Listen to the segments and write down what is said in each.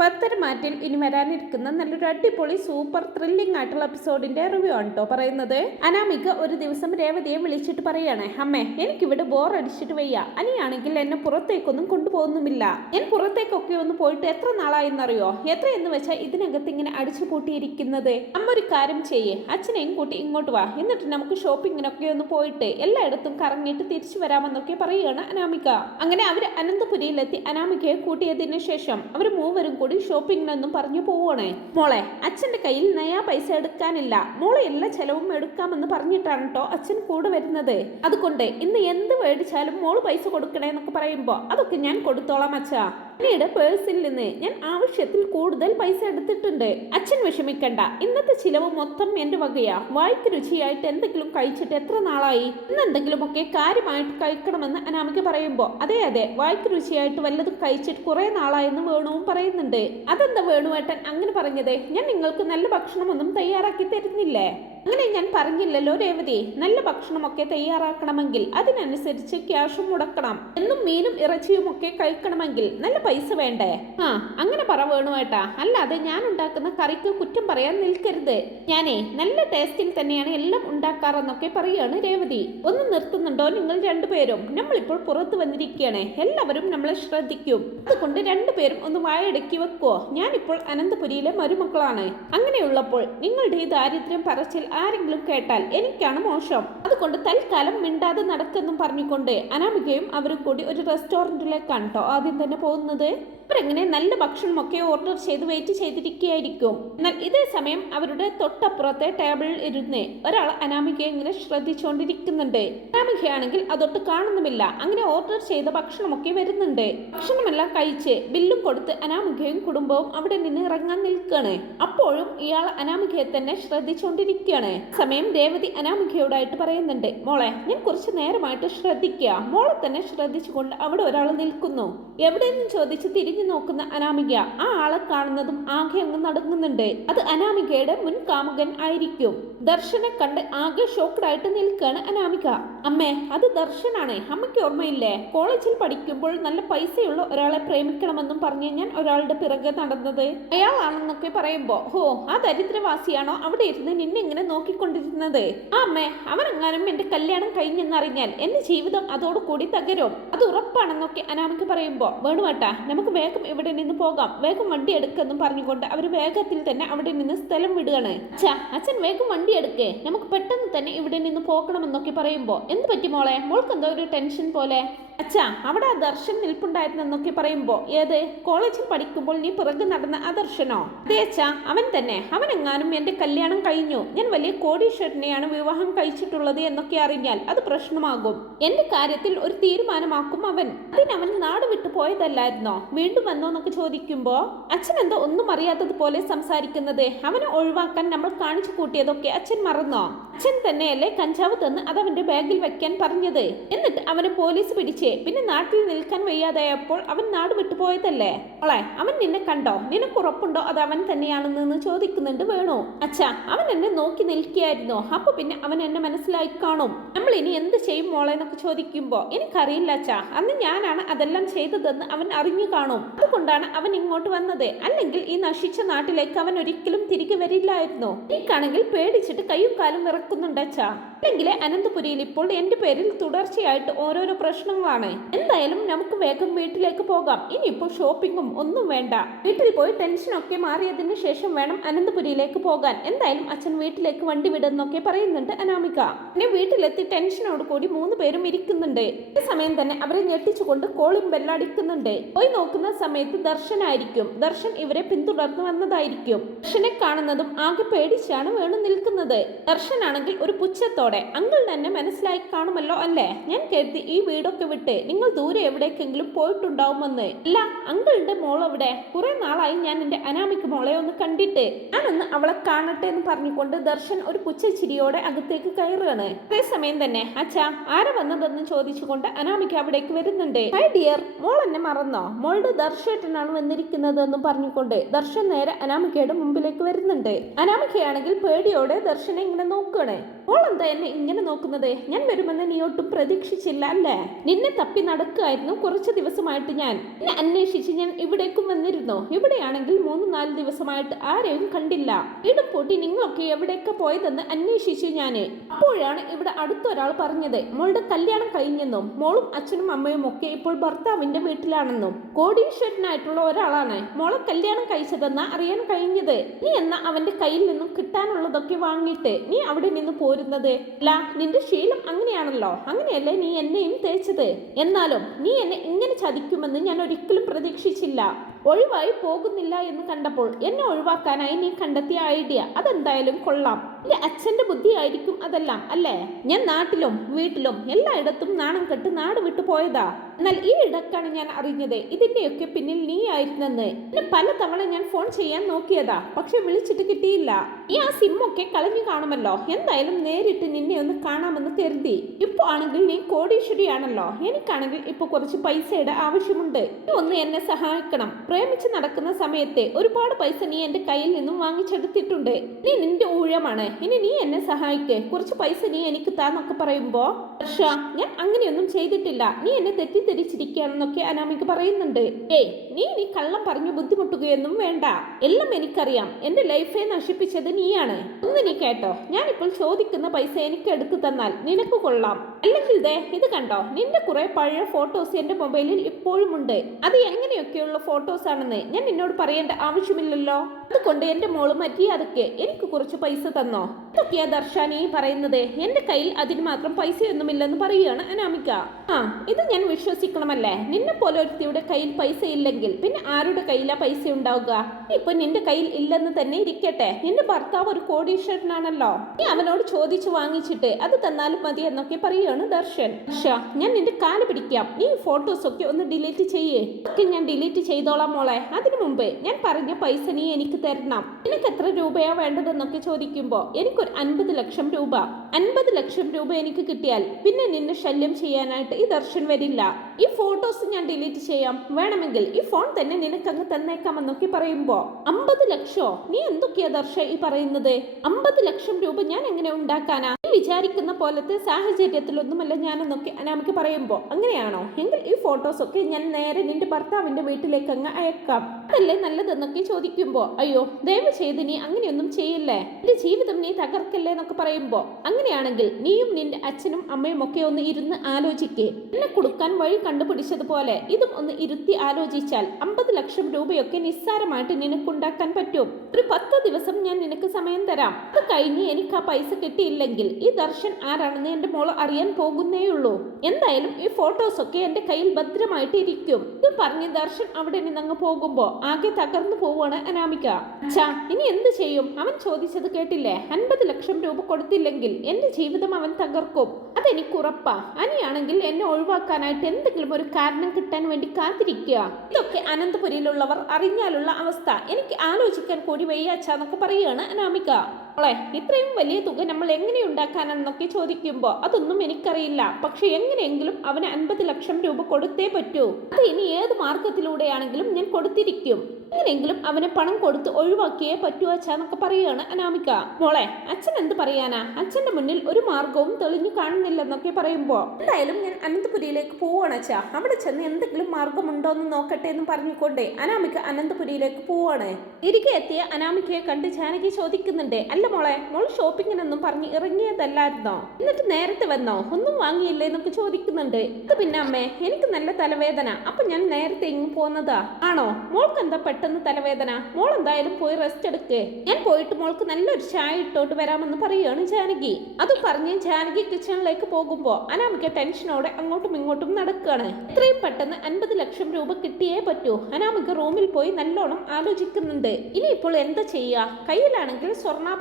പത്തരമാറ്റിൽ ഇനി വരാനിരിക്കുന്ന നല്ലൊരു അടിപൊളി സൂപ്പർ ത്രില്ലിംഗ് ആയിട്ടുള്ള എപ്പിസോഡിന്റെ റിവ്യൂ ആണ് കേട്ടോ പറയുന്നത്. അനാമിക ഒരു ദിവസം രേവതിയെ വിളിച്ചിട്ട് പറയാണ് അമ്മേ എനിക്കിവിടെ ബോർ അടിച്ചിട്ട് വയ്യ. അനിയാണെങ്കിൽ എന്നെ പുറത്തേക്കൊന്നും കൊണ്ടുപോകുന്നുമില്ല. ഞാൻ പുറത്തേക്കൊക്കെ ഒന്ന് പോയിട്ട് എത്ര നാളായെന്നറിയോ? എത്രയെന്ന് വെച്ചാൽ ഇതിനകത്ത് ഇങ്ങനെ അടിച്ചു പൂട്ടിയിരിക്കുന്നത്. അമ്മ ഒരു കാര്യം ചെയ്യേ. അച്ഛനെയും കൂട്ടി ഇങ്ങോട്ട് വാ. എന്നിട്ട് നമുക്ക് ഷോപ്പിങ്ങിനൊക്കെ ഒന്ന് പോയിട്ട് എല്ലായിടത്തും കറങ്ങിയിട്ട് തിരിച്ചു വരാമെന്നൊക്കെ പറയുകയാണ് അനാമിക. അങ്ങനെ അവർ അനന്തപുരിയിലെത്തി അനാമികയെ കൂട്ടിയതിനു ശേഷം അവർ മൂവരും കൂടി ഷോപ്പിങ്ങിനൊന്നും പറഞ്ഞു പോവണേ മോളെ അച്ഛന്റെ കയ്യിൽ നയാ പൈസ എടുക്കാനില്ല. മോളെ എല്ലാ ചെലവും എടുക്കാമെന്ന് പറഞ്ഞിട്ടാണ് കേട്ടോ അച്ഛൻ കൂടെ വരുന്നത്. അതുകൊണ്ട് ഇന്ന് എന്ത് മേടിച്ചാലും മോൾ പൈസ കൊടുക്കണേ എന്നൊക്കെ പറയുമ്പോ അതൊക്കെ ഞാൻ കൊടുത്തോളാം അച്ഛാ. പിന്നീട് പേഴ്സിൽ നിന്ന് ഞാൻ ആവശ്യത്തിൽ കൂടുതൽ പൈസ എടുത്തിട്ടുണ്ട്. അച്ഛൻ വിഷമിക്കണ്ട. ഇന്നത്തെ ചിലവ് മൊത്തം എന്റെ വകയാ. വായ്ക്ക് രുചിയായിട്ട് എന്തെങ്കിലും കഴിച്ചിട്ട് എത്ര നാളായി? ഇന്ന് എന്തെങ്കിലുമൊക്കെ കാര്യമായിട്ട് കഴിക്കണമെന്ന് അനാമിക പറയുമ്പോ അതെ അതെ വായ്ക്ക് രുചിയായിട്ട് വല്ലതും കഴിച്ചിട്ട് കുറെ നാളായെന്ന് വേണവും പറയുന്നുണ്ട്. അതെന്താ വേണുവേട്ടൻ? അങ്ങനെ പറഞ്ഞത് ഞാൻ നിങ്ങൾക്ക് നല്ല ഭക്ഷണമൊന്നും തയ്യാറാക്കി തരുന്നില്ലേ? അങ്ങനെ ഞാൻ പറഞ്ഞില്ലല്ലോ രേവതി. നല്ല ഭക്ഷണമൊക്കെ തയ്യാറാക്കണമെങ്കിൽ അതിനനുസരിച്ച് ക്യാഷും മുടക്കണം. എന്നും മീനും ഇറച്ചിയും ഒക്കെ കഴിക്കണമെങ്കിൽ നല്ല പൈസ വേണ്ടേ? ആ അങ്ങനെ പറ വേണുവേട്ടാ അല്ലാതെ ഞാൻ ഉണ്ടാക്കുന്ന കറിക്ക് കുറ്റം പറയാൻ നിൽക്കരുത്. ഞാനേ നല്ല ടേസ്റ്റിൽ തന്നെയാണ് എല്ലാം ഉണ്ടാക്കാറെന്നൊക്കെ പറയാണ് രേവതി. ഒന്ന് നിർത്തുന്നുണ്ടോ നിങ്ങൾ രണ്ടുപേരും? നമ്മളിപ്പോൾ പുറത്തു വന്നിരിക്കുകയാണ് എല്ലാവരും നമ്മളെ ശ്രദ്ധിക്കും. അതുകൊണ്ട് രണ്ടുപേരും ഒന്ന് വായടക്കി വെക്കുവോ? ഞാനിപ്പോൾ അനന്തപുരിയിലെ മരുമക്കളാണ്. അങ്ങനെയുള്ളപ്പോൾ നിങ്ങളുടെ ഈ ദാരിദ്ര്യം പറച്ചിൽ ആരെങ്കിലും കേട്ടാൽ എനിക്കാണ് മോശം. അതുകൊണ്ട് തൽക്കാലം മിണ്ടാതെ നടക്കെന്നും പറഞ്ഞുകൊണ്ട് അനാമികയും അവരും കൂടി ഒരു റെസ്റ്റോറന്റിലേക്കാണ് കേട്ടോ ആദ്യം തന്നെ പോകുന്നത്. അവരെങ്ങനെ നല്ല ഭക്ഷണമൊക്കെ ഓർഡർ ചെയ്ത് വെയിറ്റ് ചെയ്തിരിക്കുകയായിരിക്കും. എന്നാൽ ഇതേ സമയം അവരുടെ തൊട്ടപ്പുറത്തെ ടേബിളിൽ ഇരുന്ന് ഒരാൾ അനാമികയെ ഇങ്ങനെ ശ്രദ്ധിച്ചുകൊണ്ടിരിക്കുന്നുണ്ട് അനാമികയാണെങ്കിൽ അതൊട്ട് കാണുന്നുമില്ല. അങ്ങനെ ഓർഡർ ചെയ്ത ഭക്ഷണമൊക്കെ വരുന്നുണ്ട്. ഭക്ഷണമെല്ലാം കഴിച്ച് ബില്ലും കൊടുത്ത് അനാമികയും കുടുംബവും അവിടെ നിന്ന് ഇറങ്ങാൻ നിൽക്കുകയാണ് അപ്പോഴും ഇയാൾ അനാമികയെ തന്നെ ശ്രദ്ധിച്ചുകൊണ്ടിരിക്കുകയാണ് സമയം രേവതി അനാമികയോടായിട്ട് പറയുന്നുണ്ട് മോളെ ഞാൻ കുറച്ച് നേരമായിട്ട് ശ്രദ്ധിക്കുക മോളെ തന്നെ ശ്രദ്ധിച്ചുകൊണ്ട് അവിടെ ഒരാൾ നിൽക്കുന്നു. എവിടെ നിന്ന് ചോദിച്ച് തിരിഞ്ഞു നോക്കുന്ന അനാമിക ആ ആളെ കാണുന്നതും ആകെ അങ്ങ് നടങ്ങുന്നുണ്ട്. അത് അനാമികയുടെ മുൻ കാമുകൻ ആയിരിക്കും. ദർശനെ കണ്ട് ആകെ ഷോക്ക്ഡ് ആയിട്ട് നിൽക്കുകയാണ് അനാമിക. അമ്മേ അത് ദർശനാണ്. അമ്മയ്ക്ക് ഓർമ്മയില്ലേ? കോളേജിൽ പഠിക്കുമ്പോൾ നല്ല പൈസയുള്ള ഒരാളെ പ്രേമിക്കണമെന്നും പറഞ്ഞ് ഞാൻ ഒരാളുടെ പിറകെ നടന്നത്. അയാളാണെന്നൊക്കെ പറയുമ്പോ ഹോ ആ ദരിദ്രവാസിയാണോ അവിടെ ഇരുന്ന് നിന്നെ ഇങ്ങനെ നോക്കിക്കൊണ്ടിരുന്നത്? ആ അമ്മേ അവനെങ്ങാനും എന്റെ കല്യാണം കഴിഞ്ഞെന്നറിഞ്ഞാൽ എന്റെ ജീവിതം അതോടുകൂടി തകരും. അത് ഉറപ്പാണെന്നൊക്കെ അനാമിക പറയുമ്പോ വേണുവേട്ടാ നമുക്ക് വേഗം ഇവിടെ നിന്ന് പോകാം. വേഗം വണ്ടി എടുക്കെന്നും പറഞ്ഞുകൊണ്ട് അവർ വേഗത്തിൽ തന്നെ അവിടെ നിന്ന് സ്ഥലം വിടുകയാണ്. അച്ഛാ അച്ഛൻ വേഗം വണ്ടി എടുക്കേ. നമുക്ക് പെട്ടെന്ന് തന്നെ ഇവിടെ നിന്ന് പോകണമെന്നൊക്കെ പറയുമ്പോൾ എന്ത് പറ്റി മോളെ? മോൾക്ക് എന്തോ ഒരു ടെൻഷൻ പോലെ. അച്ഛാ അവിടെ ആ ദർശൻ നിൽപ്പുണ്ടായിരുന്നെന്നൊക്കെ പറയുമ്പോൾ ഏത്? കോളേജിൽ പഠിക്കുമ്പോൾ നീ പിറകു നടന്ന ആ ദർശനോ? അതെ അച്ഛാ അവൻ തന്നെ. അവൻ എങ്ങാനും എന്റെ കല്യാണം കഴിഞ്ഞു. ഞാൻ വലിയ കോടീശ്വരനെയാണ് വിവാഹം കഴിച്ചിട്ടുള്ളത് എന്നൊക്കെ അറിഞ്ഞാൽ അത് പ്രശ്നമാകും. എന്റെ കാര്യത്തിൽ ഒരു തീരുമാനമാക്കും അവൻ. അതിനവൻ നാട് വിട്ടു പോയതല്ലായിരുന്നോ? വീണ്ടും വന്നോ എന്നൊക്കെ ചോദിക്കുമ്പോ അച്ഛൻ എന്തോ ഒന്നും അറിയാത്തതുപോലെ സംസാരിക്കുന്നത്. അവനെ ഒഴിവാക്കാൻ നമ്മൾ കാണിച്ചു കൂട്ടിയതൊക്കെ അച്ഛൻ മറന്നോ? അച്ഛൻ തന്നെയല്ലേ കഞ്ചാവ് തന്ന് അത് അവന്റെ ബാഗിൽ വെക്കാൻ പറഞ്ഞത്. എന്നിട്ട് അവനെ പോലീസ് പിടിച്ച്. പിന്നെ നാട്ടിൽ നിൽക്കാൻ വയ്യാതായപ്പോൾ അവൻ നാട് വിട്ടുപോയതല്ലേ മോളെ അവൻ നിന്നെ കണ്ടോ? നിനക്ക് ഉറപ്പുണ്ടോ അത് അവൻ തന്നെയാണെന്ന് ചോദിക്കുന്നുണ്ട് വേണോ? അച്ഛാ അവൻ എന്നെ നോക്കി നിൽക്കുകയായിരുന്നു. അപ്പൊ പിന്നെ അവൻ എന്നെ മനസ്സിലായി കാണും. നമ്മൾ ഇനി എന്ത് ചെയ്യും മോളെ എന്നൊക്കെ ചോദിക്കുമ്പോ? എനിക്കറിയില്ല അച്ഛാ. അന്ന് ഞാനാണ് അതെല്ലാം ചെയ്തതെന്ന് അവൻ അറിഞ്ഞു കാണും. അതുകൊണ്ടാണ് അവൻ ഇങ്ങോട്ട് വന്നത്. അല്ലെങ്കിൽ ഈ നശിച്ച നാട്ടിലേക്ക് അവൻ ഒരിക്കലും തിരികെ വരില്ലായിരുന്നു. എനിക്കാണെങ്കിൽ പേടിച്ചിട്ട് കൈയും കാലും ഇറക്കുന്നുണ്ട് അച്ഛാ. അല്ലെങ്കിൽ അനന്തപുരിയിൽ ഇപ്പോൾ എന്റെ പേരിൽ തുടർച്ചയായിട്ട് ഓരോരോ പ്രശ്നങ്ങളാണ്. എന്തായാലും നമുക്ക് വേഗം വീട്ടിലേക്ക് പോകാം. ഇനിയിപ്പോൾ ഷോപ്പിങ്ങും ഒന്നും വേണ്ട. വീട്ടിൽ പോയി ടെൻഷനൊക്കെ മാറിയതിന് ശേഷം വേണം അനന്തപുരിയിലേക്ക് പോകാൻ. എന്തായാലും അച്ഛൻ വീട്ടിലേക്ക് വണ്ടി വിടുന്നൊക്കെ പറയുന്നുണ്ട് അനാമിക. പിന്നെ വീട്ടിലെത്തി ടെൻഷനോട് കൂടി മൂന്ന് പേരും ഇരിക്കുന്നുണ്ട്. ഈ സമയം തന്നെ അവരെ ഞെട്ടിച്ചുകൊണ്ട് കോളും ബെല്ലടിക്കുന്നുണ്ട് പോയി നോക്കുന്ന സമയത്ത് ദർശനായിരിക്കും ദർശൻ ഇവരെ പിന്തുടർന്നു വന്നതായിരിക്കും. ദർശനെ കാണുന്നതും ആകെ പേടിച്ചാണ് വേണു നിൽക്കുന്നത്. ദർശനാണെങ്കിൽ ഒരു പുച്ഛത്തോടെ അങ്കിൾ തന്നെ മനസ്സിലായി കാണുമല്ലോ അല്ലേ? ഞാൻ കരുതി ഈ വീടൊക്കെ വിട്ട് നിങ്ങൾ ദൂരെ എവിടേക്കെങ്കിലും പോയിട്ടുണ്ടാവുമെന്ന്. അല്ല അങ്കിളിന്റെ മോൾ അവിടെ കുറെ നാളായി ഞാൻ എന്റെ അനാമിക്ക് മോളെ ഒന്ന് കണ്ടിട്ട്. ഞാനൊന്ന് അവളെ കാണട്ടെ എന്ന് പറഞ്ഞുകൊണ്ട് ദർശൻ ഒരു പുച്ഛച്ചിരിയോടെ അകത്തേക്ക് കയറുകയാണ്. അതേ സമയം തന്നെ അച്ഛാ ആരെ വന്നതെന്ന് ചോദിച്ചുകൊണ്ട് അനാമിക്ക് അവിടേക്ക് വരുന്നുണ്ട്. ഹൈ ഡിയർ മോൾ എന്നെ മറന്നോ? മോളുടെ ദർശേട്ടനാണ് വന്നിരിക്കുന്നത് എന്ന് പറഞ്ഞുകൊണ്ട് ദർശൻ നേരെ അനാമികയുടെ മുമ്പിലേക്ക് വരുന്നുണ്ട്. അനാമികയാണെങ്കിൽ പേടിയോടെ ദർശനെ ഇങ്ങനെ നോക്കുകയാണ്. മോൾ എന്താ എന്നെ ഇങ്ങനെ നോക്കുന്നത്? ഞാൻ വരുമെന്ന് നീ ഒട്ടും പ്രതീക്ഷിച്ചില്ല അല്ലേ? നിന്നെ തപ്പി നടക്കുകയായിരുന്നു കുറച്ച് ദിവസമായിട്ട് ഞാൻ. എന്നെ അന്വേഷിച്ച് ഞാൻ ഇവിടേക്കും വന്നിരുന്നു? ഇവിടെയാണെങ്കിൽ മൂന്ന് നാല് ദിവസമായിട്ട് ആരെയും കണ്ടില്ല. ഇടം പൂട്ടി നിങ്ങളൊക്കെ എവിടെയൊക്കെ പോയതെന്ന് അന്വേഷിച്ചു ഞാൻ അപ്പോഴാണ് ഇവിടെ അടുത്തൊരാൾ പറഞ്ഞത് മോളുടെ കല്യാണം കഴിഞ്ഞെന്നും മോളും അച്ഛനും അമ്മയും ഒക്കെ ഇപ്പോൾ ഭർത്താവിന്റെ വീട്ടിലാണെന്നും. കോടീശ്വരനായിട്ടുള്ള ഒരാളാണ് മോളെ കല്യാണം കഴിച്ചതെന്ന് അറിയാൻ കഴിഞ്ഞത്. നീ എന്ന അവന്റെ കയ്യിൽ നിന്നും കിട്ടാനുള്ളതൊക്കെ വാങ്ങിയിട്ട് നീ അവിടെ നിന്ന് പോരുന്നത് അല്ല നിന്റെ ശീലം അങ്ങനെയാണല്ലോ. അങ്ങനെയല്ലേ നീ എന്നെയും തേച്ചത്? എന്നാലും നീ എന്നെ ഇങ്ങനെ ചതിക്കുമെന്ന് ഞാൻ ഒരിക്കലും പ്രതീക്ഷിച്ചില്ല. ഒഴിവായി പോകുന്നില്ല എന്ന് കണ്ടപ്പോൾ എന്നെ ഒഴിവാക്കാനായി നീ കണ്ടെത്തിയ ഐഡിയ അതെന്തായാലും കൊള്ളാം. എന്റെ അച്ഛന്റെ ബുദ്ധിയായിരിക്കും അതെല്ലാം അല്ലേ? ഞാൻ നാട്ടിലും വീട്ടിലും എല്ലായിടത്തും നാണം കെട്ട് നാട് വിട്ടു പോയതാ. എന്നാൽ ഈ ഇടക്കാണ് ഞാൻ അറിഞ്ഞത്. ഇതിന്റെയൊക്കെ പിന്നിൽ നീ ആയിരുന്നെന്ന്. എന്നെ പലതവണ ഞാൻ ഫോൺ ചെയ്യാൻ നോക്കിയതാ പക്ഷെ വിളിച്ചിട്ട് കിട്ടിയില്ല. ഈ ആ സിമ്മൊക്കെ കളഞ്ഞു കാണുമല്ലോ. എന്തായാലും നേരിട്ട് നിന്നെ ഒന്ന് കാണാമെന്ന് കരുതി. ഇപ്പൊ ആണെങ്കിൽ നീ കോടീശ്വരിയാണല്ലോ. എനിക്കാണെങ്കിൽ ഇപ്പൊ കുറച്ച് പൈസയുടെ ആവശ്യമുണ്ട്. നീ ഒന്ന് എന്നെ സഹായിക്കണം. പ്രേമിച്ച് നടക്കുന്ന സമയത്തെ ഒരുപാട് പൈസ നീ എന്റെ കയ്യിൽ നിന്നും വാങ്ങിച്ചെടുത്തിട്ടുണ്ട്. നീ നിന്റെ ഊഴമാണ്. ഇനി നീ എന്നെ സഹായിക്കേ. കുറച്ച് പൈസ നീ എനിക്ക് താന്നൊക്കെ പറയുമ്പോ ഹർഷ ഞാൻ അങ്ങനെയൊന്നും ചെയ്തിട്ടില്ല. നീ എന്നെ തെറ്റിദ്ധരിച്ചിരിക്കുകയാണെന്നൊക്കെ അനാമിക പറയുന്നുണ്ട്. ഏയ് നീ നീ കള്ളം പറഞ്ഞു ബുദ്ധിമുട്ടുകയൊന്നും വേണ്ട. എല്ലാം എനിക്കറിയാം. എന്റെ ലൈഫെ നശിപ്പിച്ചത് നീയാണ്. ഒന്ന് നീ കേട്ടോ. ഞാനിപ്പോൾ ചോദിക്കുന്ന പൈസ എനിക്ക് എടുത്തു തന്നാൽ നിനക്ക് കൊള്ളാം. അല്ലെങ്കിൽ ദേ ഇത് കണ്ടോ? നിന്റെ കുറെ പഴയ ഫോട്ടോസ് എന്റെ മൊബൈലിൽ ഇപ്പോഴും ഉണ്ട്. അത് എങ്ങനെയൊക്കെയുള്ള ഫോട്ടോസ് ആണെന്ന് ഞാൻ നിന്നോട് പറയേണ്ട ആവശ്യമില്ലല്ലോ. അതുകൊണ്ട് എന്റെ മോൾ മര്യാദയ്ക്ക് എനിക്ക് കുറച്ച് പൈസ തന്നോ? no. ഇതൊക്കെയാ ദർശാനി പറയുന്നത്? എന്റെ കയ്യിൽ അതിന് മാത്രം പൈസയൊന്നുമില്ലെന്ന് പറയുകയാണ് അനാമിക. ആ ഇത് ഞാൻ വിശ്വസിക്കണമല്ലേ? നിന്നെ പോലെ ഒരുത്തിയുടെ കയ്യിൽ പൈസ ഇല്ലെങ്കിൽ പിന്നെ ആരുടെ കയ്യിലാ പൈസ ഉണ്ടാവുക? ഇപ്പൊ നിന്റെ കയ്യിൽ ഇല്ലെന്ന് തന്നെ ഇരിക്കട്ടെ. നിന്റെ ഭർത്താവ് ഒരു കോടീശ്വരനാണല്ലോ. നീ അവനോട് ചോദിച്ചു വാങ്ങിച്ചിട്ട് അത് തന്നാലും മതി എന്നൊക്കെ പറയുകയാണ് ദർശൻ. ഞാൻ നിന്റെ കാൽ പിടിക്കാം. നീ ഫോട്ടോസ് ഒക്കെ ഒന്ന് ഡിലീറ്റ് ചെയ്യേ. ഒക്കെ ഞാൻ ഡിലീറ്റ് ചെയ്തോളാം മോളെ. അതിനു മുമ്പ് ഞാൻ പറഞ്ഞ പൈസ നീ എനിക്ക് തരണം. നിനക്ക് എത്ര രൂപയാ വേണ്ടതെന്നൊക്കെ ചോദിക്കുമ്പോ എനിക്കൊരു അൻപത് ലക്ഷം രൂപ. അൻപത് ലക്ഷം രൂപ എനിക്ക് കിട്ടിയാൽ പിന്നെ നിന്നെ ശല്യം ചെയ്യാനായിട്ട് ഈ ദർശൻ വരില്ല. ഈ ഫോട്ടോസ് ഞാൻ ഡിലീറ്റ് ചെയ്യാം. വേണമെങ്കിൽ ഈ ഫോൺ തന്നെ നിനക്ക് അങ്ങ് തന്നേക്കാമെന്നൊക്കെ പറയുമ്പോ. അമ്പത് ലക്ഷോ? നീ എന്തൊക്കെയാ ദർശ ഈ പറയുന്നത്? അമ്പത് ലക്ഷം രൂപ ഞാൻ എങ്ങനെ ഉണ്ടാക്കാനാ? നീ വിചാരിക്കുന്ന പോലത്തെ സാഹചര്യത്തിലൊന്നുമല്ല ഞാനെന്നൊക്കെ അനാമിക്ക് പറയുമ്പോ. അങ്ങനെയാണോ? എങ്കിൽ ഈ ഫോട്ടോസ് ഒക്കെ ഞാൻ നേരെ നിന്റെ ഭർത്താവിന്റെ വീട്ടിലേക്ക് അങ്ങ് അയക്കാം. അതല്ലേ നല്ലതെന്നൊക്കെ ചോദിക്കുമ്പോ അയ്യോ ദയവ് ചെയ്ത് നീ അങ്ങനെയൊന്നും ചെയ്യില്ലേ? എന്റെ ജീവിതം നീ തകർക്കല്ലേ എന്നൊക്കെ പറയുമ്പോ അങ്ങനെയാണെങ്കിൽ നീയും നിന്റെ അച്ഛനും അമ്മയും ഒക്കെ ഒന്ന് ഇരുന്ന് ആലോചിക്കേ. എന്നെ കൊടുക്കാൻ വഴി കണ്ടുപിടിച്ചതുപോലെ ഇതും ഒന്ന് ഇരുത്തി ആലോചിച്ചാൽ അമ്പത് ലക്ഷം രൂപയൊക്കെ നിസ്സാരമായിട്ട് നിനക്കുണ്ടാക്കാൻ പറ്റും. ഒരു പത്ത് ദിവസം ഞാൻ നിനക്ക് സമയം തരാം. അത് കഴിഞ്ഞ് എനിക്ക് ആ പൈസ കിട്ടിയില്ലെങ്കിൽ ഈ ദർശൻ ആരാണെന്ന് എന്റെ മോൾ അറിയാൻ പോകുന്നേയുള്ളൂ. എന്തായാലും ഈ ഫോട്ടോസൊക്കെ എന്റെ കയ്യിൽ ഭദ്രമായിട്ട് ഇരിക്കും ഇത് പറഞ്ഞ് ദർശൻ അവിടെ നിന്നങ്ങ് പോകുമ്പോൾ ആകെ തകർന്നു പോവുകയാണ് അനാമിക. അച്ഛാ ഇനി എന്ത് ചെയ്യും? അവൻ ചോദിച്ചത് കേട്ടില്ലേ? അൻപത് ലക്ഷം രൂപ കൊടുത്തില്ലെങ്കിൽ എന്റെ ജീവിതം അവൻ തകർക്കും. അതെനിക്ക് ഉറപ്പാ. അനിയാണെങ്കിൽ എന്നെ ഒഴിവാക്കാനായിട്ട് എന്തെങ്കിലും ഒരു കാരണം കിട്ടാൻ വേണ്ടി കാത്തിരിക്കുക. ഇതൊക്കെ അനന്തപുരിയിലുള്ളവർ അറിഞ്ഞാലുള്ള അവസ്ഥ. എനിക്ക് ആലോചിക്കാൻ കൂടി വയ്യാച്ചാന്നൊക്കെ പറയുകയാണ് അനാമിക. മോളെ ഇത്രയും വലിയ തുക നമ്മൾ എങ്ങനെ ഉണ്ടാക്കാനെന്നൊക്കെ ചോദിക്കുമ്പോൾ അതൊന്നും എനിക്കറിയില്ല. പക്ഷെ എങ്ങനെയെങ്കിലും അവന് അൻപത് ലക്ഷം രൂപ കൊടുത്തേ പറ്റൂ. അത് ഇനി ഏത് മാർഗത്തിലൂടെയാണെങ്കിലും ഞാൻ കൊടുത്തിരിക്കും. എങ്ങനെയെങ്കിലും അവനെ പണം കൊടുത്ത് ഒഴിവാക്കിയേ പറ്റൂ അച്ഛാന്നൊക്കെ പറയുകയാണ് അനാമിക. മോളെ അച്ഛൻ എന്ത് പറയാനാ? അച്ഛന്റെ മുന്നിൽ ഒരു മാർഗവും തെളിഞ്ഞു കാണുന്നില്ലെന്നൊക്കെ പറയുമ്പോ. എന്തായാലും ഞാൻ അനന്തപുരിയിലേക്ക് പോവാണ് അച്ഛാ. അവിടെ ചെന്ന് എന്തെങ്കിലും മാർഗമുണ്ടോ എന്ന് നോക്കട്ടെ എന്ന് പറഞ്ഞുകൊണ്ട് അനാമിക അനന്തപുരിയിലേക്ക് പോവാണ്. തിരികെ എത്തിയ അനാമികയെ കണ്ട് ജാനകി ചോദിക്കുന്നുണ്ട് അല്ല മോളെ മോൾ ഷോപ്പിങ്ങിനൊന്നും പറഞ്ഞ് ഇറങ്ങിയതല്ലായിരുന്നോ? എന്നിട്ട് നേരത്തെ വന്നോ? ഒന്നും വാങ്ങിയില്ലേ എന്നൊക്കെ ചോദിക്കുന്നുണ്ട്. ഇത് പിന്നെ അമ്മേ എനിക്ക് നല്ല തലവേദന. അപ്പൊ ഞാൻ നേരത്തെ ഇങ്ങ് പോന്നതാ. ആണോ? മോൾക്ക് എന്താ പെട്ടെന്ന് തലവേദന? മോൾ എന്തായാലും പോയി റെസ്റ്റ് എടുക്കേ. ഞാൻ പോയിട്ട് മോൾക്ക് നല്ലൊരു ചായ ഇട്ടോട്ട് വരാമെന്ന് പറയുകയാണ് ജാനകി. അത് പറഞ്ഞ് ജാനകി കിച്ചണിലേക്ക് പോകുമ്പോ അനാമിക ടെൻഷനോടെ അങ്ങോട്ടും ഇങ്ങോട്ടും നടക്കുകയാണ് ഇത്രയും പെട്ടെന്ന് അൻപത് ലക്ഷം രൂപ കിട്ടിയേ പറ്റൂ. അനാമിക റൂമിൽ പോയി നല്ലോണം ആലോചിക്കുന്നുണ്ട്. ഇനിയിപ്പോൾ എന്താ ചെയ്യുക കയ്യിലാണെങ്കിൽ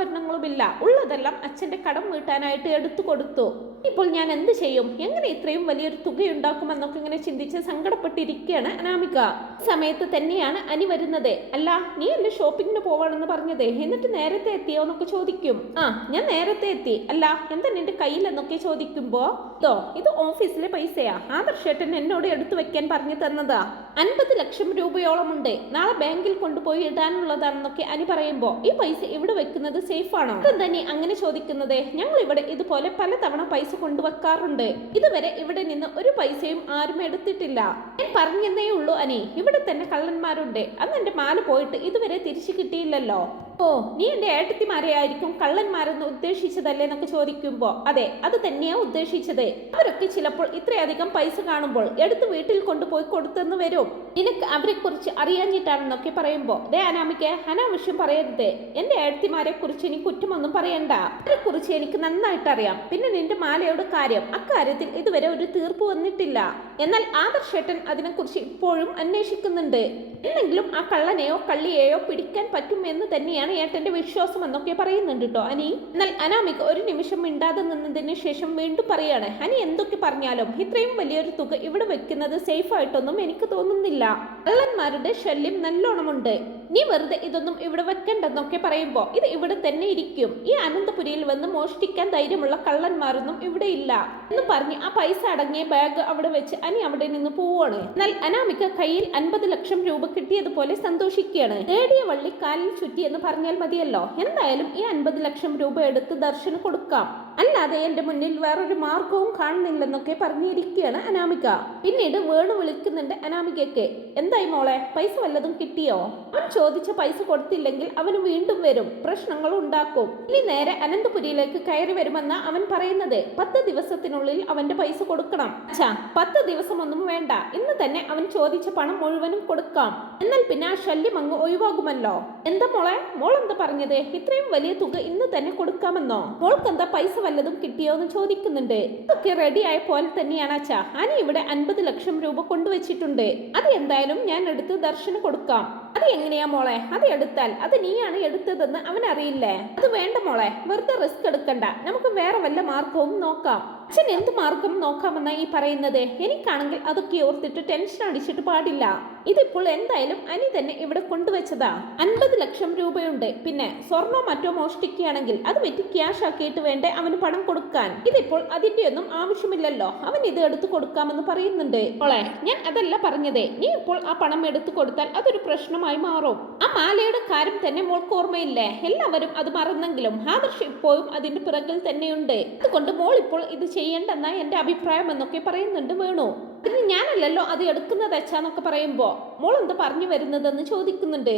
സ്വർണാഭരണങ്ങളുമില്ല ഉള്ളതെല്ലാം അച്ഛന്റെ കടം വീട്ടാനായിട്ട് എടുത്തു കൊടുത്തു. ഇപ്പോൾ ഞാൻ എന്ത് ചെയ്യും? എങ്ങനെ ഇത്രയും വലിയൊരു തുക ഉണ്ടാക്കുമെന്നൊക്കെ ഇങ്ങനെ ചിന്തിച്ച് സങ്കടപ്പെട്ടിരിക്കുകയാണ് അനാമിക. സമയത്ത് തന്നെയാണ് അനി വരുന്നത്. അല്ല നീ എന്റെ ഷോപ്പിങ്ങിന് പോവാണെന്ന് പറഞ്ഞത്? എന്നിട്ട് നേരത്തെ എത്തിയോ എന്നൊക്കെ ചോദിക്കും. ആ ഞാൻ നേരത്തെ എത്തി. അല്ല എന്താ നിന്റെ കയ്യിൽ എന്നൊക്കെ ചോദിക്കുമ്പോ ഇതോ ഇത് ഓഫീസിലെ പൈസയാ. ആദർശേട്ടൻ എന്നോട് എടുത്തു വെക്കാൻ പറഞ്ഞു തന്നതാ. അൻപത് ലക്ഷം രൂപയോളം ഉണ്ട് നാളെ ബാങ്കിൽ കൊണ്ടുപോയി ഇടാനുള്ളതാണെന്നൊക്കെ അനി പറയുമ്പോ ഈ പൈസ ഇവിടെ വെക്കുന്നത്? സേഫ് ആണോ? എന്താ നീ അങ്ങനെ ചോദിക്കുന്നത്? ഞങ്ങൾ ഇവിടെ ഇതുപോലെ പലതവണ പൈസ കൊണ്ടുവെക്കാറുണ്ട്. ഇതുവരെ ഇവിടെ നിന്ന് ഒരു പൈസയും ആരും എടുത്തിട്ടില്ല. ഞാൻ പറഞ്ഞെന്നേ ഉള്ളൂ അനി ഇവിടെ തന്നെ കള്ളന്മാരുണ്ട്. അന്ന് എന്റെ മാല പോയിട്ട് ഇതുവരെ തിരിച്ചു കിട്ടിയില്ലല്ലോ. ഓ നീ എന്റെ ഏട്ടത്തിമാരെ ആയിരിക്കും കള്ളന്മാരെന്ന് ഉദ്ദേശിച്ചതല്ലേ എന്നൊക്കെ ചോദിക്കുമ്പോ അതെ അത് തന്നെയാ ഉദ്ദേശിച്ചത്. അവരൊക്കെ ചിലപ്പോൾ ഇത്രയധികം പൈസ കാണുമ്പോൾ എടുത്ത് വീട്ടിൽ കൊണ്ടുപോയി കൊടുത്തെന്ന് വരും. നിനക്ക് അവരെ കുറിച്ച് അറിയാഞ്ഞിട്ടാണെന്നൊക്കെ പറയുമ്പോ ദേ അനാമിക്ക് അനാവശ്യം പറയരുത്. എന്റെ ഏട്ടത്തിമാരെ കുറിച്ച് എനിക്ക് കുറ്റമൊന്നും പറയണ്ട. അവരെ കുറിച്ച് എനിക്ക് നന്നായിട്ട് അറിയാം പിന്നെ നിന്റെ മാലയുടെ കാര്യം അക്കാര്യത്തിൽ ഇതുവരെ ഒരു തീർപ്പ് വന്നിട്ടില്ല. എന്നാൽ ആദർശേട്ടൻ അതിനെക്കുറിച്ച് ഇപ്പോഴും അന്വേഷിക്കുന്നുണ്ട്. എന്തെങ്കിലും ആ കള്ളനെയോ കള്ളിയെയോ പിടിക്കാൻ പറ്റും എന്ന് തന്നെയാണ് ഏട്ടന്റെ വിശ്വാസം എന്നൊക്കെ പറയുന്നുണ്ട് കേട്ടോ അനി എന്നാൽ അനാമിക ഒരു നിമിഷം മിണ്ടാതെ നിന്നതിന് ശേഷം വീണ്ടും പറയാണ് അനി എന്തൊക്കെ പറഞ്ഞാലും ഇത്രയും വലിയൊരു തുക ഇവിടെ വെക്കുന്നത് സേഫ് ആയിട്ടൊന്നും എനിക്ക് തോന്നുന്നില്ല. കള്ളന്മാരുടെ ശല്യം നല്ലോണമുണ്ട്. നീ വെറുതെ ഇതൊന്നും ഇവിടെ വെക്കണ്ടെന്നൊക്കെ പറയുമ്പോൾ ഇത് ഇവിടെ തന്നെ ഇരിക്കും. ഈ അനന്തപുരിയിൽ വന്ന് മോഷ്ടിക്കാൻ ധൈര്യമുള്ള കള്ളന്മാരൊന്നും ഇവിടെ ഇല്ല. എന്ന് പറഞ്ഞ് ആ പൈസ അടങ്ങിയ ബാഗ് അവിടെ വെച്ച് അനി അവിടെ നിന്ന് പോവുകയാണ് എന്നാൽ അനാമിക കയ്യിൽ അൻപത് ലക്ഷം രൂപ കിട്ടിയതുപോലെ സന്തോഷിക്കുകയാണ്. നേടിയ വള്ളി കാലിൽ ചുറ്റി എന്ന് പറഞ്ഞാൽ മതിയല്ലോ. എന്തായാലും ഈ അൻപത് ലക്ഷം രൂപ എടുത്ത് ദർശന് കൊടുക്കാം. അല്ലാതെ എന്റെ മുന്നിൽ വേറൊരു മാർഗവും കാണുന്നില്ലെന്നൊക്കെ പറഞ്ഞിരിക്കുകയാണ് അനാമിക. പിന്നീട് വേണു വിളിക്കുന്നുണ്ട് അനാമികയ്ക്ക്. എന്തായി മോളെ പൈസ വല്ലതും കിട്ടിയോ? അവൻ ചോദിച്ച പൈസ കൊടുത്തില്ലെങ്കിൽ അവന് വീണ്ടും വരും. പ്രശ്നങ്ങൾ ഉണ്ടാക്കും. ഇനി നേരെ അനന്തപുരിയിലേക്ക് കയറി വരുമെന്ന അവൻ പറയുന്നത്. പത്ത് ദിവസത്തിനുള്ളിൽ അവന്റെ പൈസ കൊടുക്കണം. അച്ഛാ പത്ത് ദിവസമൊന്നും വേണ്ട. ഇന്ന് തന്നെ അവൻ ചോദിച്ച പണം മുഴുവനും കൊടുക്കാം. എന്നാൽ പിന്നെ ആ ശല്യം അങ്ങ് ഒഴിവാകുമല്ലോ. എന്താ മോളെ മോൾ എന്താ പറഞ്ഞത്? ഇത്രയും വലിയ തുക ഇന്ന് തന്നെ കൊടുക്കാമെന്നോ? മോൾക്ക് എന്താ പൈസ വല്ലതും കിട്ടിയോ എന്ന് ചോദിക്കുന്നുണ്ട്. ഇതൊക്കെ റെഡി ആയ പോലെ തന്നെയാണ് അച്ഛാ. അനി ഇവിടെ അൻപത് ലക്ഷം രൂപ കൊണ്ടുവച്ചിട്ടുണ്ട്. അത് എന്തായാലും ഞാൻ എടുത്ത് ദർശന് കൊടുക്കാം. അത് എങ്ങനെയാ മോളെ? അത് എടുത്താൽ അത് നീയാണ് എടുത്തതെന്ന് അവൻ അറിയില്ലേ അത് വേണ്ട മോളെ വെറുതെ റിസ്ക് എടുക്കണ്ട. നമുക്ക് വേറെ വല്ല മാർഗവും നോക്കാം. അച്ഛൻ എന്ത് മാർഗം നോക്കാമെന്നാ ഈ പറയുന്നത്? എനിക്കാണെങ്കിൽ അതൊക്കെ ഓർത്തിട്ട് ടെൻഷൻ അടിച്ചിട്ട് പാടില്ല. ഇതിപ്പോൾ എന്തായാലും അനി തന്നെ ഇവിടെ കൊണ്ടുവച്ചതാ. അൻപത് ലക്ഷം രൂപയുണ്ട്. പിന്നെ സ്വർണോ മറ്റോ മോഷ്ടിക്കുകയാണെങ്കിൽ അത് വെറ്റി ക്യാഷ് ആക്കിയിട്ട് വേണ്ടേ അവന് പണം കൊടുക്കാൻ? ഇതിപ്പോൾ അതിന്റെ ഒന്നും ആവശ്യമില്ലല്ലോ. അവൻ ഇത് എടുത്തു കൊടുക്കാമെന്ന് പറയുന്നുണ്ട്. മോളെ ഞാൻ അതല്ല പറഞ്ഞതേ. നീ ഇപ്പോൾ ആ പണം എടുത്തു കൊടുത്താൽ അതൊരു പ്രശ്നമായി മാറും. ആ മാലയുടെ കാര്യം തന്നെ മോൾക്ക് ഓർമ്മയില്ലേ? എല്ലാവരും അത് മറന്നെങ്കിലും ആദർശ് ഇപ്പോഴും അതിന്റെ പിറകിൽ തന്നെയുണ്ട്. അതുകൊണ്ട് മോൾ ഇപ്പോൾ ഇത് ചെയ്യേണ്ടെന്ന എന്റെ അഭിപ്രായം എന്നൊക്കെ പറയുന്നുണ്ട് വേണു. ഇതിന് ഞാനല്ലല്ലോ അത് എടുക്കുന്നത് അച്ഛാന്നൊക്കെ പറയുമ്പോ. മോൾ എന്താ പറഞ്ഞു വരുന്നതെന്ന് ചോദിക്കുന്നുണ്ട്.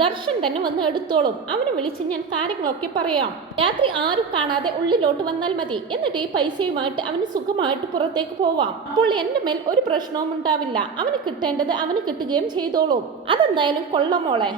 ദർശൻ തന്നെ വന്ന് എടുത്തോളും. അവനെ വിളിച്ച് ഞാൻ കാര്യങ്ങളൊക്കെ പറയാം. രാത്രി ആരും കാണാതെ ഉള്ളിലോട്ട് വന്നാൽ മതി. എന്നിട്ട് ഈ പൈസയുമായിട്ട് അവന് സുഖമായിട്ട് പുറത്തേക്ക് പോവാം. അപ്പോൾ എന്റെ മേൽ ഒരു പ്രശ്നവും ഉണ്ടാവില്ല. അവന് കിട്ടേണ്ടത് അവന് കിട്ടുകയും ചെയ്തോളും. അതെന്തായാലും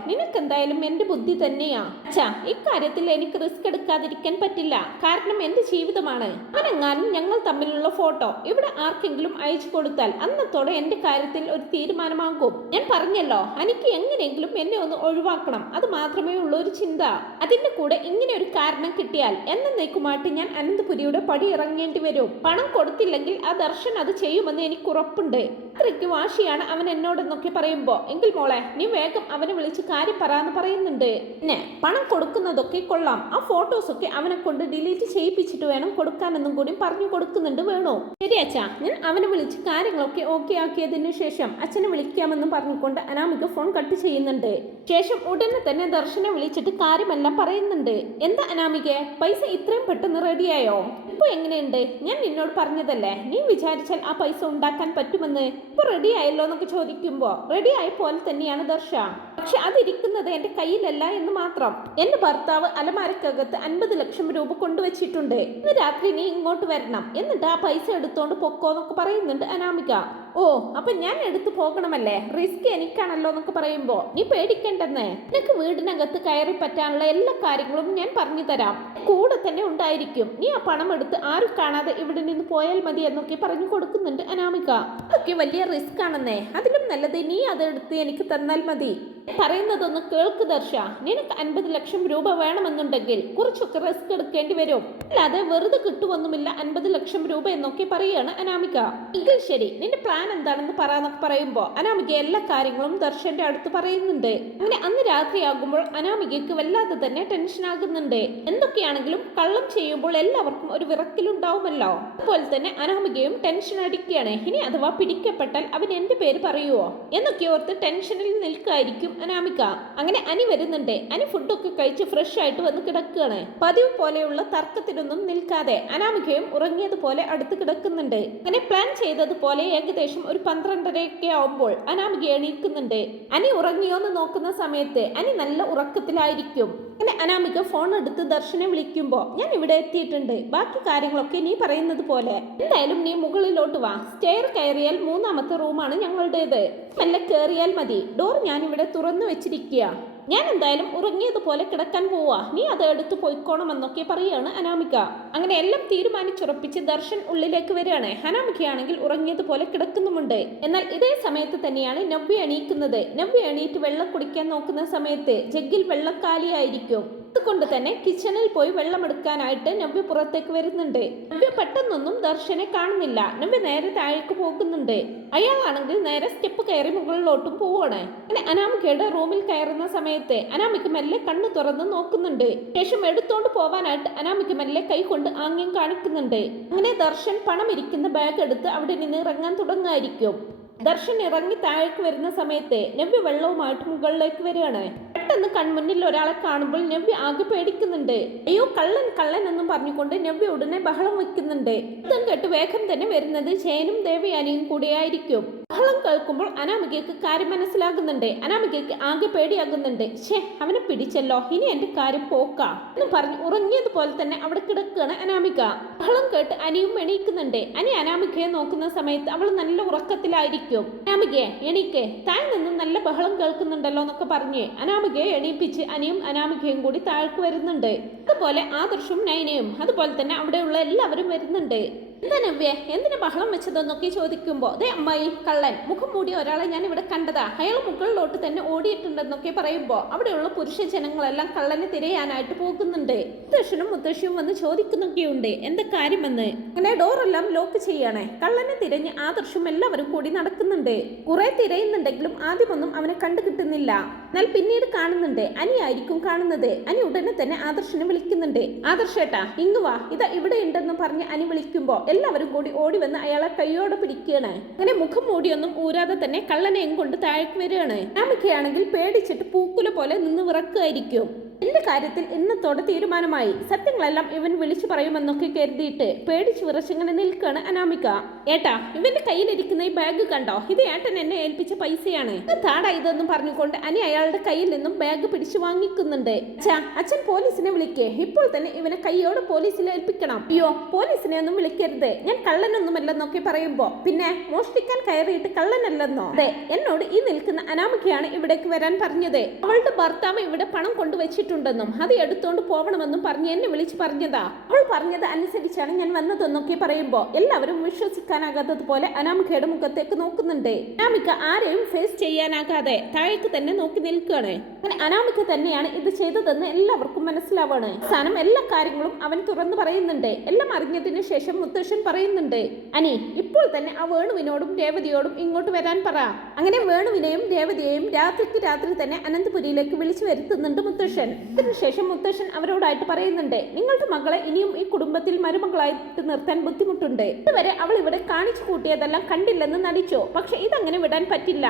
നിനക്ക് എന്തായാലും എന്റെ ബുദ്ധി തന്നെയാ. അച്ഛാ ഇക്കാര്യത്തിൽ എനിക്ക് റിസ്ക് എടുക്കാതിരിക്കാൻ പറ്റില്ല. കാരണം എന്റെ ജീവിതമാണ്. അവനെങ്ങാനും ഞങ്ങൾ തമ്മിലുള്ള ഫോട്ടോ. ഇവിടെ ആർക്കെങ്കിലും അയച്ചു കൊടുത്താൽ അന്നത്തോടെ എന്റെ കാര്യത്തിൽ ഒരു തീരുമാനമാകും. ഞാൻ പറഞ്ഞല്ലോ എനിക്ക് എങ്ങനെയെങ്കിലും എന്നെ ഒന്ന് ഒഴിവാക്കണം. അത് മാത്രമേ ഉള്ളൂ ഒരു ചിന്ത. അതിന്റെ കൂടെ ഇങ്ങനെ ഒരു കാരണം കിട്ടിയാൽ എന്നേക്കുമായിട്ട് ഞാൻ അനന്തപുരിയുടെ പടി ഇറങ്ങേണ്ടി വരും. പണം കൊടുത്തില്ലെങ്കിൽ ആ ദർശൻ അത് ചെയ്യുമെന്ന് എനിക്ക് ഉറപ്പുണ്ട്. അത്രയ്ക്ക് വാശിയാണ് അവൻ എന്നോടെന്നൊക്കെ പറയുമ്പോ. എങ്കിൽ മോളെ നീ വേഗം അവനെ വിളിച്ച് കാര്യം പറയാന്ന് പറയുന്നുണ്ട്. പിന്നെ പണം കൊടുക്കുന്നതൊക്കെ കൊള്ളാം. ആ ഫോട്ടോസൊക്കെ അവനെ കൊണ്ട് ഡിലീറ്റ് ചെയ്യിപ്പിച്ചിട്ട് വേണം കൊടുക്കാനെന്നും കൂടി പറഞ്ഞു കൊടുക്കുന്നുണ്ട് വേണോ. ശരി അച്ഛാ ഞാൻ അവനെ വിളിച്ച് കാര്യങ്ങളൊക്കെ ഓക്കെ ആക്കിയതിന് ശേഷം അച്ഛനെ വിളിക്കാമെന്നും പറഞ്ഞുകൊണ്ട് അനാമിക ഫോൺ കട്ട് ചെയ്യുന്നുണ്ട്. ശേഷം ഉടനെ തന്നെ ദർശനെ വിളിച്ചിട്ട് കാര്യമെല്ലാം പറയുന്നുണ്ട്. എന്താ അനാമികെ പൈസ ഇത്രയും പെട്ടെന്ന് റെഡിയായോ ഇപ്പൊ എങ്ങനെയുണ്ട്? ഞാൻ നിന്നോട് പറഞ്ഞതല്ലേ നീ വിചാരിച്ചാൽ ആ പൈസ ഉണ്ടാക്കാൻ പറ്റുമെന്ന്. ഇപ്പൊ റെഡി ആയല്ലോ എന്നൊക്കെ ചോദിക്കുമ്പോ റെഡി ആയി പോലെ തന്നെയാണ് ദർശ. പക്ഷെ അതിരിക്കുന്നത് എന്റെ കയ്യിലല്ല എന്ന് മാത്രം. എന്റെ ഭർത്താവ് അലമാരക്കകത്ത് അൻപത് ലക്ഷം രൂപ കൊണ്ടുവച്ചിട്ടുണ്ട്. ഇന്ന് രാത്രി നീ ഇങ്ങോട്ട് വരണം. എന്നിട്ട് ആ പൈസ എടുത്തോണ്ട് പൊക്കോന്നൊക്കെ പറയുന്നുണ്ട് അനാമിക. ഓ അപ്പൊ ഞാൻ എടുത്തു പോകണമല്ലേ? റിസ്ക് എനിക്കാണല്ലോ എന്നൊക്കെ പറയുമ്പോ. നീ പേടിക്കണ്ടെന്ന്. നിനക്ക് വീടിനകത്ത് കയറി പറ്റാനുള്ള എല്ലാ കാര്യങ്ങളും ഞാൻ പറഞ്ഞു തരാം. കൂടെ തന്നെ ഉണ്ടായിരിക്കും. നീ ആ പണം എടുത്ത് ആരും കാണാതെ ഇവിടെ നിന്ന് പോയാൽ മതി എന്നൊക്കെ പറഞ്ഞു കൊടുക്കുന്നുണ്ട് അനാമിക. അതൊക്കെ വലിയ റിസ്ക് ആണെന്നേ. അതിലും നല്ലത് നീ അതെടുത്ത് എനിക്ക് തന്നാൽ മതി. പറയുന്നതൊന്ന് കേൾക്ക് ദർശ. നിനക്ക് അൻപത് ലക്ഷം രൂപ വേണമെന്നുണ്ടെങ്കിൽ കുറച്ചൊക്കെ റിസ്ക് എടുക്കേണ്ടി വരും. അല്ലാതെ വെറുതെ കിട്ടുമൊന്നുമില്ല അൻപത് ലക്ഷം രൂപ എന്നൊക്കെ പറയുകയാണ് അനാമിക. എങ്കിൽ ശരി നിന്റെ പ്ലാൻ എന്താണെന്ന് പറയാന്നൊക്കെ പറയുമ്പോ അനാമിക എല്ലാ കാര്യങ്ങളും ദർശന്റെ അടുത്ത് പറയുന്നുണ്ട്. അങ്ങനെ അന്ന് രാത്രിയാകുമ്പോൾ അനാമികയ്ക്ക് വല്ലാതെ തന്നെ ടെൻഷൻ ആകുന്നുണ്ട്. എന്തൊക്കെയാണെങ്കിലും കള്ളം ചെയ്യുമ്പോൾ എല്ലാവർക്കും ഒരു വിറക്കിലുണ്ടാവുമല്ലോ. അതുപോലെ തന്നെ അനാമികയും ടെൻഷൻ അടിക്കുകയാണ്. ഇനി അഥവാ പിടിക്കപ്പെട്ടാൽ അവൻ എന്റെ പേര് പറയുവോ? എന്നൊക്കെ ഓർത്ത് ടെൻഷനിൽ നിൽക്കായിരിക്കും അനാമിക. അങ്ങനെ അനി വരുന്നുണ്ട്. അനി ഫുഡൊക്കെ കഴിച്ച് ഫ്രഷ് ആയിട്ട് വന്ന് കിടക്കുകയാണ്. പതിവ് പോലെയുള്ള തർക്കത്തിനൊന്നും നിൽക്കാതെ അനാമികയും ഉറങ്ങിയതുപോലെ അടുത്ത് കിടക്കുന്നുണ്ട്. അങ്ങനെ പ്ലാൻ ചെയ്തതുപോലെ ഏകദേശം ഒരു പന്ത്രണ്ടരയൊക്കെ ആവുമ്പോൾ അനാമിക എണീക്കുന്നുണ്ട്. അനി ഉറങ്ങിയോന്ന് നോക്കുന്ന സമയത്ത് അനി നല്ല ഉറക്കത്തിലായിരിക്കും. അങ്ങനെ അനാമിക ഫോൺ എടുത്ത് ദർശനെ വിളിക്കുമ്പോൾ ഞാൻ ഇവിടെ എത്തിയിട്ടുണ്ട്. ബാക്കി കാര്യങ്ങളൊക്കെ നീ പറയുന്നത് പോലെ. എന്തായാലും നീ മുകളിലോട്ട് വാ. സ്റ്റെയർ കയറിയാൽ മൂന്നാമത്തെ റൂമാണ് ഞങ്ങളുടേത്. മെല്ലെ കയറിയാൽ മതി. ഡോർ ഞാൻ ഇവിടെ തുറന്നു വെച്ചിരിക്കുക. ഞാൻ എന്തായാലും ഉറങ്ങിയതുപോലെ കിടക്കാൻ പോവാ. നീ അത് എടുത്ത് പോയിക്കോണമെന്നൊക്കെ പറയാണ് അനാമിക. അങ്ങനെ എല്ലാം തീരുമാനിച്ചുറപ്പിച്ച് ദർശൻ ഉള്ളിലേക്ക് വരികയാണ്. അനാമികയാണെങ്കിൽ ഉറങ്ങിയതുപോലെ കിടക്കുന്നുമുണ്ട്. എന്നാൽ ഇതേ സമയത്ത് തന്നെയാണ് നവ്യ എണീക്കുന്നത്. നവ്യ എണീറ്റ് വെള്ളം കുടിക്കാൻ നോക്കുന്ന സമയത്ത് ജഗ്ഗിൽ വെള്ളം കാലിയായിരിക്കും അതുകൊണ്ട് തന്നെ കിച്ചണിൽ പോയി വെള്ളമെടുക്കാനായിട്ട് നവ്യ പുറത്തേക്ക് വരുന്നുണ്ട്. നവ്യ പെട്ടെന്നൊന്നും ദർശനെ കാണുന്നില്ല. നവ്യ നേരെ താഴേക്ക് പോകുന്നുണ്ട്. അയാളാണെങ്കിൽ നേരെ സ്റ്റെപ്പ് കയറി മുകളിലോട്ടും പോവാണ്. അങ്ങനെ അനാമികയുടെ റൂമിൽ കയറുന്ന സമയത്ത് അനാമിക മെല്ലെ കണ്ണു തുറന്ന് നോക്കുന്നുണ്ട്. ശേഷം എടുത്തോണ്ട് പോവാനായിട്ട് അനാമിക മെല്ലെ കൈ കൊണ്ട് ആംഗ്യം കാണിക്കുന്നുണ്ട്. അങ്ങനെ ദർശൻ പണം ഇരിക്കുന്ന ബാഗ് എടുത്ത് അവിടെ നിന്ന് ഇറങ്ങാൻ തുടങ്ങായിരിക്കും ദർശൻ ഇറങ്ങി താഴേക്ക് വരുന്ന സമയത്ത് നവ്യ വെള്ളവുമായിട്ട് മുകളിലേക്ക് വരികയാണ്. പെട്ടെന്ന് കൺമുന്നിൽ ഒരാളെ കാണുമ്പോൾ നവ്യ ആകെ പേടിക്കുന്നുണ്ട്. അയ്യോ കള്ളൻ കള്ളൻ എന്നും പറഞ്ഞുകൊണ്ട് നവ്യ ഉടനെ ബഹളം വെക്കുന്നുണ്ട് ഇതും കേട്ട് വേഗം തന്നെ വരുന്നത് ചേനും ദേവയാനിയും കൂടിയായിരിക്കും. ബഹളം കേൾക്കുമ്പോൾ അനാമികയ്ക്ക് കാര്യം മനസ്സിലാകുന്നുണ്ട്. അനാമികയ്ക്ക് ആകെ പേടിയാകുന്നുണ്ട്. ഷേ അവനെ പിടിച്ചല്ലോ. ഇനി എന്റെ കാര്യം പോക്കാ. എന്ന് പറഞ്ഞ് ഉറങ്ങിയതുപോലെ തന്നെ അവിടെ കിടക്കുകയാണ് അനാമിക. ബഹളം കേട്ട് അനിയും എണീക്കുന്നുണ്ട്. അനി അനാമികയെ നോക്കുന്ന സമയത്ത് അവൾ നല്ല ഉറക്കത്തിലായിരിക്കും. അനാമികയെ എണീക്കെ. താൻ നിന്ന് നല്ല ബഹളം കേൾക്കുന്നുണ്ടല്ലോ എന്നൊക്കെ പറഞ്ഞ് അനാമികയെ എണീപ്പിച്ച് അനിയും അനാമികയും കൂടി താഴേക്ക് വരുന്നുണ്ട്. അതുപോലെ ആദർശും നൈനയും അതുപോലെ തന്നെ അവിടെയുള്ള എല്ലാവരും വരുന്നുണ്ട്. എന്താ നവ്യ എന്തിനു ബഹളം വെച്ചതെന്നൊക്കെ ചോദിക്കുമ്പോൾ ദേ അമ്മായി കള്ളൻ മുഖം മൂടിയ ഒരാളെ ഞാൻ ഇവിടെ കണ്ടതാ. അയാൾ മുകളിലോട്ട് തന്നെ ഓടിയിട്ടുണ്ടെന്നൊക്കെ പറയുമ്പോൾ അവിടെയുള്ള പുരുഷ ജനങ്ങളെല്ലാം കള്ളനെ തിരയാനായിട്ട് പോകുന്നുണ്ട്. മുത്തശ്ശനും മുത്തശ്ശിയും വന്ന് ചോദിക്കുന്നൊക്കെയുണ്ട്. എന്താ കാര്യമെന്ന്? അങ്ങനെ ഡോറെല്ലാം ലോക്ക് ചെയ്യണേ. കള്ളനെ തിരഞ്ഞ് ആദർശം എല്ലാവരും കൂടി നടക്കുന്നുണ്ട്. കുറെ തിരയുന്നുണ്ടെങ്കിലും ആദ്യമൊന്നും അവനെ കണ്ടു കിട്ടുന്നില്ല. എന്നാൽ പിന്നീട് കാണുന്നുണ്ട്. അനിയായിരിക്കും കാണുന്നത്. അനി ഉടനെ തന്നെ ആദർശനെ വിളിക്കുന്നുണ്ട്. ആദർശേട്ടാ ഇങ്ങുവാ ഇതാ ഇവിടെ ഉണ്ടെന്ന് പറഞ്ഞ് അനി വിളിക്കുമ്പോൾ എല്ലാവരും കൂടി ഓടി വന്ന് അയാളെ കൈയോടെ പിടിക്കുകയാണ്. അങ്ങനെ മുഖം മൂടിയൊന്നും ഊരാതെ തന്നെ കള്ളനെയും കൊണ്ട് താഴേക്ക് വരികയാണ്. ആമിക്കയാണെങ്കിൽ പേടിച്ചിട്ട് പൂക്കുല പോലെ നിന്ന് വിറക്കുമായിരിക്കും എന്റെ കാര്യത്തിൽ ഇന്നത്തോടെ തീരുമാനമായി. സത്യങ്ങളെല്ലാം ഇവൻ വിളിച്ചു പറയുമെന്നൊക്കെ കരുതിയിട്ട് പേടിച്ചു വിറച്ചിങ്ങനെ നിൽക്കാണ് അനാമിക. ഏട്ടാ ഇവന്റെ കയ്യിലിരിക്കുന്ന ഈ ബാഗ് കണ്ടോ? ഇത് ഏട്ടൻ എന്നെ ഏൽപ്പിച്ച പൈസയാണ്. താടാ ഇതെന്നും പറഞ്ഞുകൊണ്ട് അനി അയാളുടെ കയ്യിൽ നിന്നും ബാഗ് പിടിച്ചു വാങ്ങിക്കുന്നുണ്ട്. അച്ഛാ അച്ഛൻ പോലീസിനെ വിളിക്കേ. ഇപ്പോൾ തന്നെ ഇവനെ കയ്യോടെ പോലീസിൽ ഏൽപ്പിക്കണം. അയ്യോ പോലീസിനെ ഒന്നും വിളിക്കരുത്. ഞാൻ കള്ളനൊന്നുമല്ലെന്നൊക്കെ പറയുമ്പോ പിന്നെ മോഷ്ടിക്കാൻ കയറിയിട്ട് കള്ളനല്ലെന്നോ? അതെ എന്നോട് ഈ നിൽക്കുന്ന അനാമികയാണ് ഇവിടേക്ക് വരാൻ പറഞ്ഞത്. അവളുടെ ഭർത്താവ് ഇവിടെ പണം കൊണ്ടുവച്ചിട്ടുണ്ടെന്നും അത് എടുത്തോണ്ട് പോകണമെന്നും പറഞ്ഞ് എന്നെ വിളിച്ച് പറഞ്ഞതാ. അവൾ പറഞ്ഞത് അനുസരിച്ചാണ് ഞാൻ വന്നതെന്നൊക്കെ പറയുമ്പോ എല്ലാവരും വിശ്വസിക്കാനാകാത്തതുപോലെ അനാമികയുടെ മുഖത്തേക്ക് നോക്കുന്നുണ്ട്. അനാമിക ആരെയും ഫേസ് ചെയ്യാനാകാതെ താഴേക്ക് തന്നെ നോക്കി നിൽക്കുകയാണ്. അങ്ങനെ അനാമിക തന്നെയാണ് ഇത് ചെയ്തതെന്ന് എല്ലാവർക്കും മനസ്സിലാവാണ്. അവസാനം എല്ലാ കാര്യങ്ങളും അവൻ തുറന്നു പറയുന്നുണ്ട്. എല്ലാം അറിഞ്ഞതിന് ശേഷം മുത്തശ്ശൻ പറയുന്നുണ്ട് അനി ഇപ്പോൾ തന്നെ ആ വേണുവിനോടും രേവതിയോടും ഇങ്ങോട്ട് വരാൻ പറ. അങ്ങനെ വേണുവിനെയും രേവതിയെയും രാത്രിക്ക് രാത്രി തന്നെ അനന്തപുരിയിലേക്ക് വിളിച്ചു വരുത്തുന്നുണ്ട് മുത്തശ്ശൻ. ഇതിനുശേഷം മുത്തശ്ശൻ അവരോടായിട്ട് പറയുന്നുണ്ട് നിങ്ങളുടെ മകളെ ഇനിയും ഈ കുടുംബത്തിൽ മരുമകളായിട്ട് നിർത്താൻ ബുദ്ധിമുട്ടുണ്ട്. ഇതുവരെ അവൾ ഇവിടെ കാണിച്ചു കൂട്ടിയതെല്ലാം കണ്ടില്ലെന്ന് നടിച്ചു. പക്ഷെ ഇതങ്ങനെ വിടാൻ പറ്റില്ല.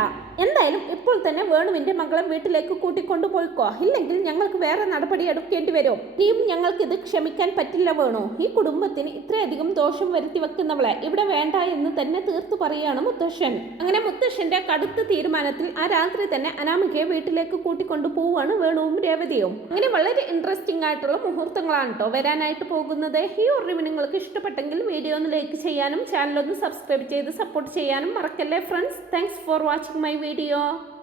എന്തായാലും ഇപ്പോൾ തന്നെ വേണുവിന്റെ മകളെ വീട്ടിലേക്ക് കൂട്ടിക്കൊണ്ടു പോയിക്കോ. ഇല്ലെങ്കിൽ ഞങ്ങൾക്ക് വേറെ നടപടി എടുക്കേണ്ടി വരും. ഇനിയും ഞങ്ങൾക്ക് ഇത് ക്ഷമിക്കാൻ പറ്റില്ല വേണു. ഈ കുടുംബത്തിന് ഇത്രയധികം ദോഷം വരുത്തി വെക്കുന്നവളെ. ഇവിടെ വേണ്ട എന്ന് തന്നെ തീർത്തു പറയുകയാണ് മുത്തശ്ശൻ. അങ്ങനെ മുത്തശ്ശന്റെ കടുത്ത തീരുമാനത്തിൽ ആ രാത്രി തന്നെ അനാമികയെ വീട്ടിലേക്ക് കൂട്ടിക്കൊണ്ടു പോവുകയാണ് വേണുവും രേവതിയും. അങ്ങനെ വളരെ ഇൻട്രസ്റ്റിംഗ് ആയിട്ടുള്ള മുഹൂർത്തങ്ങളാണ് കേട്ടോ വരാനായിട്ട് പോകുന്നത്. ഈ ഒരു നിങ്ങൾക്ക് ഇഷ്ടപ്പെട്ടെങ്കിൽ വീഡിയോ ഒന്ന് ലൈക്ക് ചെയ്യാനും ചാനൽ ഒന്ന് സബ്സ്ക്രൈബ് ചെയ്ത് സപ്പോർട്ട് ചെയ്യാനും മറക്കല്ലേ friends thanks for watching my video